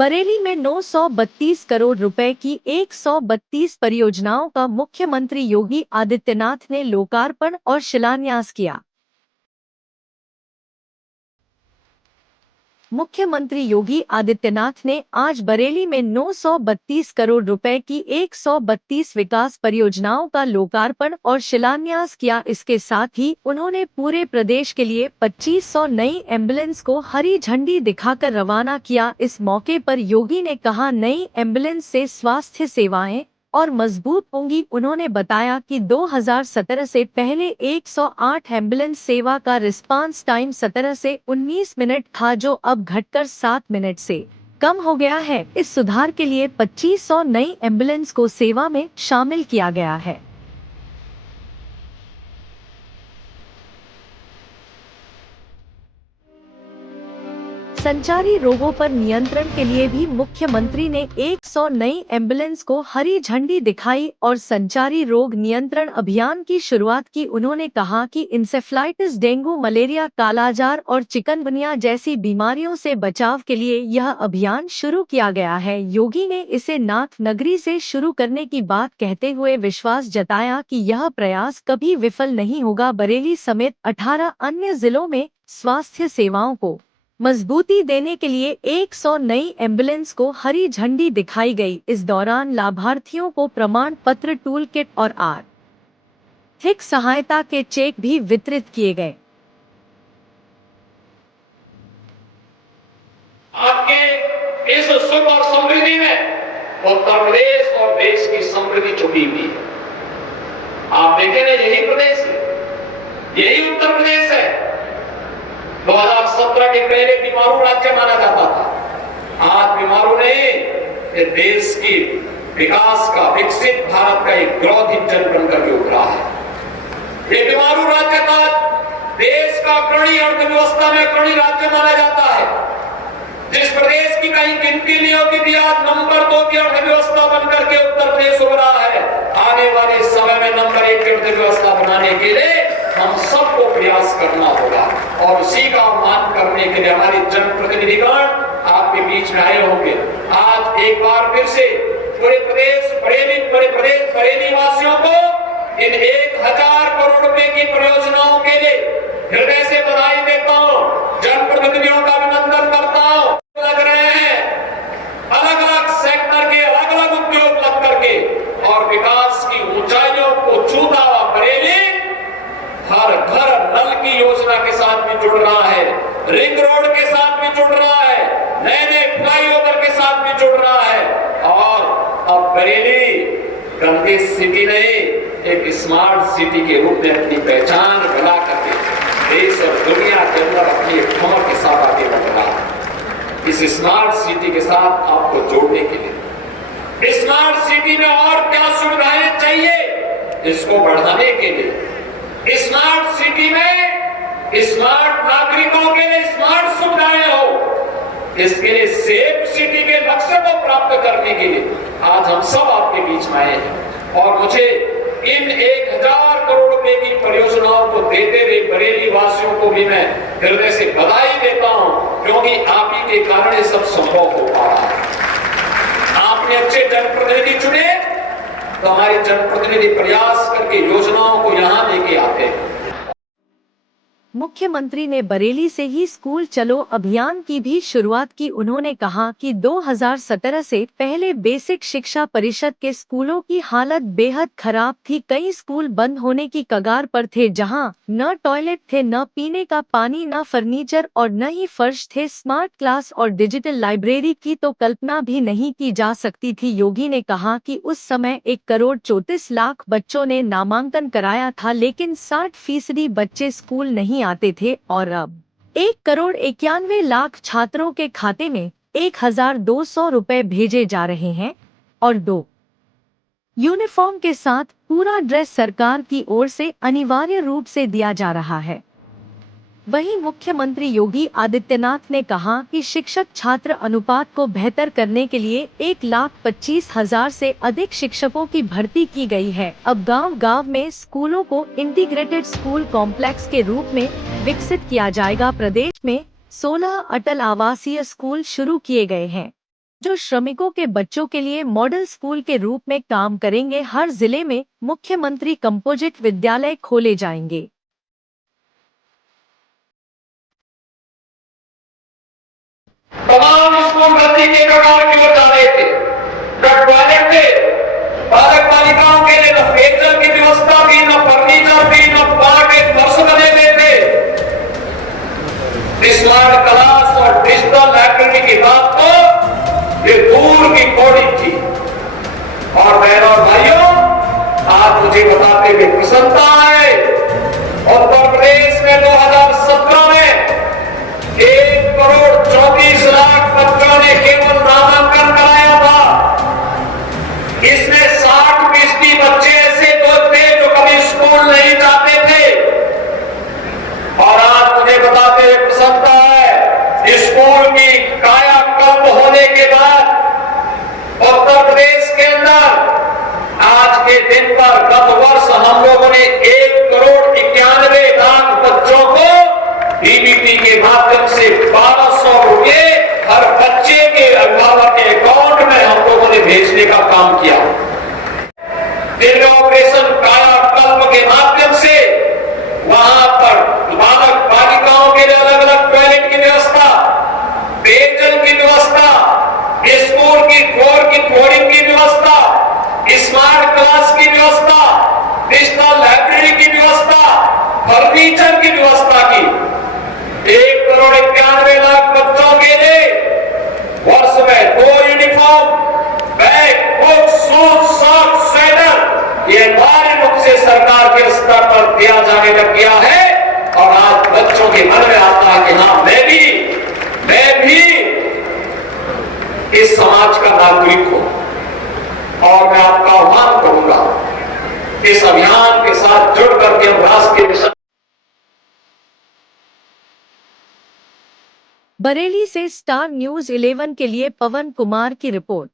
बरेली में 932 करोड़ रुपए की 132 परियोजनाओं का मुख्यमंत्री योगी आदित्यनाथ ने लोकार्पण और शिलान्यास किया। मुख्यमंत्री योगी आदित्यनाथ ने आज बरेली में 932 करोड़ रुपए की 132 विकास परियोजनाओं का लोकार्पण और शिलान्यास किया। इसके साथ ही उन्होंने पूरे प्रदेश के लिए 2500 नई एम्बुलेंस को हरी झंडी दिखाकर रवाना किया। इस मौके पर योगी ने कहा, नई एम्बुलेंस से स्वास्थ्य सेवाएं और मजबूत होंगी। उन्होंने बताया कि 2017 से पहले 108 एम्बुलेंस सेवा का रिस्पांस टाइम 17 से 19 मिनट था, जो अब घटकर 7 मिनट से कम हो गया है। इस सुधार के लिए 2500 नई एम्बुलेंस को सेवा में शामिल किया गया है। संचारी रोगों पर नियंत्रण के लिए भी मुख्यमंत्री ने 100 नई एम्बुलेंस को हरी झंडी दिखाई और संचारी रोग नियंत्रण अभियान की शुरुआत की। उन्होंने कहा कि इंसेफ्लाइटिस, डेंगू, मलेरिया, कालाजार और चिकनगुनिया जैसी बीमारियों से बचाव के लिए यह अभियान शुरू किया गया है। योगी ने इसे नाथ नगरी से शुरू करने की बात कहते हुए विश्वास जताया कि यह प्रयास कभी विफल नहीं होगा। बरेली समेत 18 अन्य जिलों में स्वास्थ्य सेवाओं को मजबूती देने के लिए 100 नई एम्बुलेंस को हरी झंडी दिखाई गई। इस दौरान लाभार्थियों को प्रमाण पत्र, टूल किट और आर्थिक सहायता के चेक भी वितरित किए गए। आपके इस सुख और समृद्धि में उत्तर प्रदेश और देश की समृद्धि छुपी हुई है। आप देखें ना, यही प्रदेश है, यही उत्तर प्रदेश है। 2017 के पहले बीमारू राज्य माना जाता था। आज बीमारू नहीं, ये देश की विकास का, विकसित भारत का एक ग्रोथ इंजन बनकर के उभरा है। ये बीमारू राज्य था, देश का अग्रणी अर्थव्यवस्था में अग्रणी राज्य माना जाता है। जिस प्रदेश की कहीं गिनती नहीं होती थी, आज नंबर 2 की अर्थव्यवस्था बनकर के उत्तर प्रदेश उभरा है। आने वाले समय में नंबर 1 की अर्थव्यवस्था बनाने के लिए हम सबको प्रयास करना होगा और उसी का आह्वान करने के लिए हमारे जनप्रतिनिधिगण आपके बीच में आए होंगे। आज एक बार फिर से पूरे प्रदेश बरेली वासियों को इन 1000 करोड़ रुपए की परियोजनाओं के लिए हृदय से बधाई देता हूँ, जनप्रतिनिधियों का अभिनंदन करता हूँ। लग रहे हैं अलग अलग सेक्टर के अलग अलग उद्योग लग करके और विकास की ऊंचाइयों को छूता हुआ बरेली हर घर नल की योजना के साथ भी जुड़ रहा है, रिंग रोड के साथ भी जुड़ रहा है, नए नए फ्लाईओवर के साथ भी जुड़ रहा है। और अब बरेली गंदी सिटी नहीं, एक स्मार्ट सिटी के रूप में अपनी पहचान बना करके देश और दुनिया के अंदर अपनी ठमक के साथ आगे बढ़ रहा है। इस स्मार्ट सिटी के साथ आपको जोड़ने के लिए स्मार्ट सिटी में और क्या सुविधाएं चाहिए, इसको बढ़ाने के लिए स्मार्ट सिटी में स्मार्ट नागरिकों के लिए स्मार्ट सुविधाएं हो, इसके लिए सेफ सिटी के लक्ष्य को प्राप्त करने के लिए आज हम सब आपके बीच में आए हैं। और मुझे इन 1000 करोड़ रुपए की परियोजनाओं को देते हुए बरेली वासियों को भी मैं हृदय से बधाई देता हूं, क्योंकि आप ही के कारण ये सब संभव हो पा रहा है। आपने अच्छे जनप्रतिनिधि चुने तो हमारे जनप्रतिनिधि प्रयास करके योजनाओं को यहाँ लेके आते हैं। मुख्यमंत्री ने बरेली से ही स्कूल चलो अभियान की भी शुरुआत की। उन्होंने कहा कि 2017 से पहले बेसिक शिक्षा परिषद के स्कूलों की हालत बेहद खराब थी। कई स्कूल बंद होने की कगार पर थे, जहां न टॉयलेट थे, न पीने का पानी, न फर्नीचर और न ही फर्श थे। स्मार्ट क्लास और डिजिटल लाइब्रेरी की तो कल्पना भी नहीं की जा सकती थी। योगी ने कहा कि उस समय 1 करोड़ 34 लाख बच्चों ने नामांकन कराया था, लेकिन 60% बच्चे स्कूल नहीं आते थे और अब 1 करोड़ 91 लाख छात्रों के खाते में 1200 रुपए भेजे जा रहे हैं और 2 यूनिफॉर्म के साथ पूरा ड्रेस सरकार की ओर से अनिवार्य रूप से दिया जा रहा है। वहीं मुख्यमंत्री योगी आदित्यनाथ ने कहा कि शिक्षक छात्र अनुपात को बेहतर करने के लिए 1,25,000 से अधिक शिक्षकों की भर्ती की गई है। अब गांव-गांव में स्कूलों को इंटीग्रेटेड स्कूल कॉम्प्लेक्स के रूप में विकसित किया जाएगा। प्रदेश में 16 अटल आवासीय स्कूल शुरू किए गए हैं। जो श्रमिकों के बच्चों के लिए मॉडल स्कूल के रूप में काम करेंगे। हर जिले में मुख्यमंत्री कंपोजिट विद्यालय खोले जाएंगे। तमाम स्कूल गति के प्रकार की ओर जा रहे थे। टॉयलेट थे, बालक बालिकाओं के लिए न पेयजल की व्यवस्था थी, न फर्नीचर थी, न पार्के फर्श बने हुए थे। स्मार्ट क्लास और डिजिटल लाइब्रेरी की बात तो ये दूर की कौड़ी थी। और बहनों और भाइयों, आज मुझे बताते हुए प्रसन्नता है, उत्तर प्रदेश में 2017 में 1,34,00,000 बच्चों ने केवल नामांकन कराया था। इसमें 60% बच्चे ऐसे तो थे जो कभी स्कूल नहीं जाते थे। और आज मुझे बताते हुए प्रसन्नता है, स्कूल की कायाकल्प होने के बाद उत्तर प्रदेश के अंदर आज के दिन पर गत वर्ष हम लोगों ने 1,91,00,000 बच्चों को डीबीटी के माध्यम से 1,200 रुपए हर बच्चे के अभिभावक के अकाउंट में हम लोगों ने भेजने का काम किया। दिल्ली ऑपरेशन कायाकल्प के माध्यम से वहां पर बालक बालिकाओं के लिए अलग अलग टॉयलेट की व्यवस्था, पेयजल की व्यवस्था, स्कूल की फ्लोर की फ्लोरिंग की व्यवस्था, स्मार्ट क्लास की व्यवस्था, डिजिटल लाइब्रेरी की व्यवस्था, फर्नीचर की व्यवस्था की। 1,91,00,000 बच्चों के लिए वर्ष में 2 uniform, bag, book, shoes, socks, sweater ये अनिवार्य रूप से सरकार के स्तर पर दिया जाने लग गया है। और आज बच्चों के मन में आता है कि हाँ, मैं भी इस समाज का नागरिक हूं। और मैं आपका आह्वान करूंगा, इस अभियान के साथ जुड़ करके हम राष्ट्र के मिशन। बरेली से स्टार न्यूज़ 11 के लिए पवन कुमार की रिपोर्ट।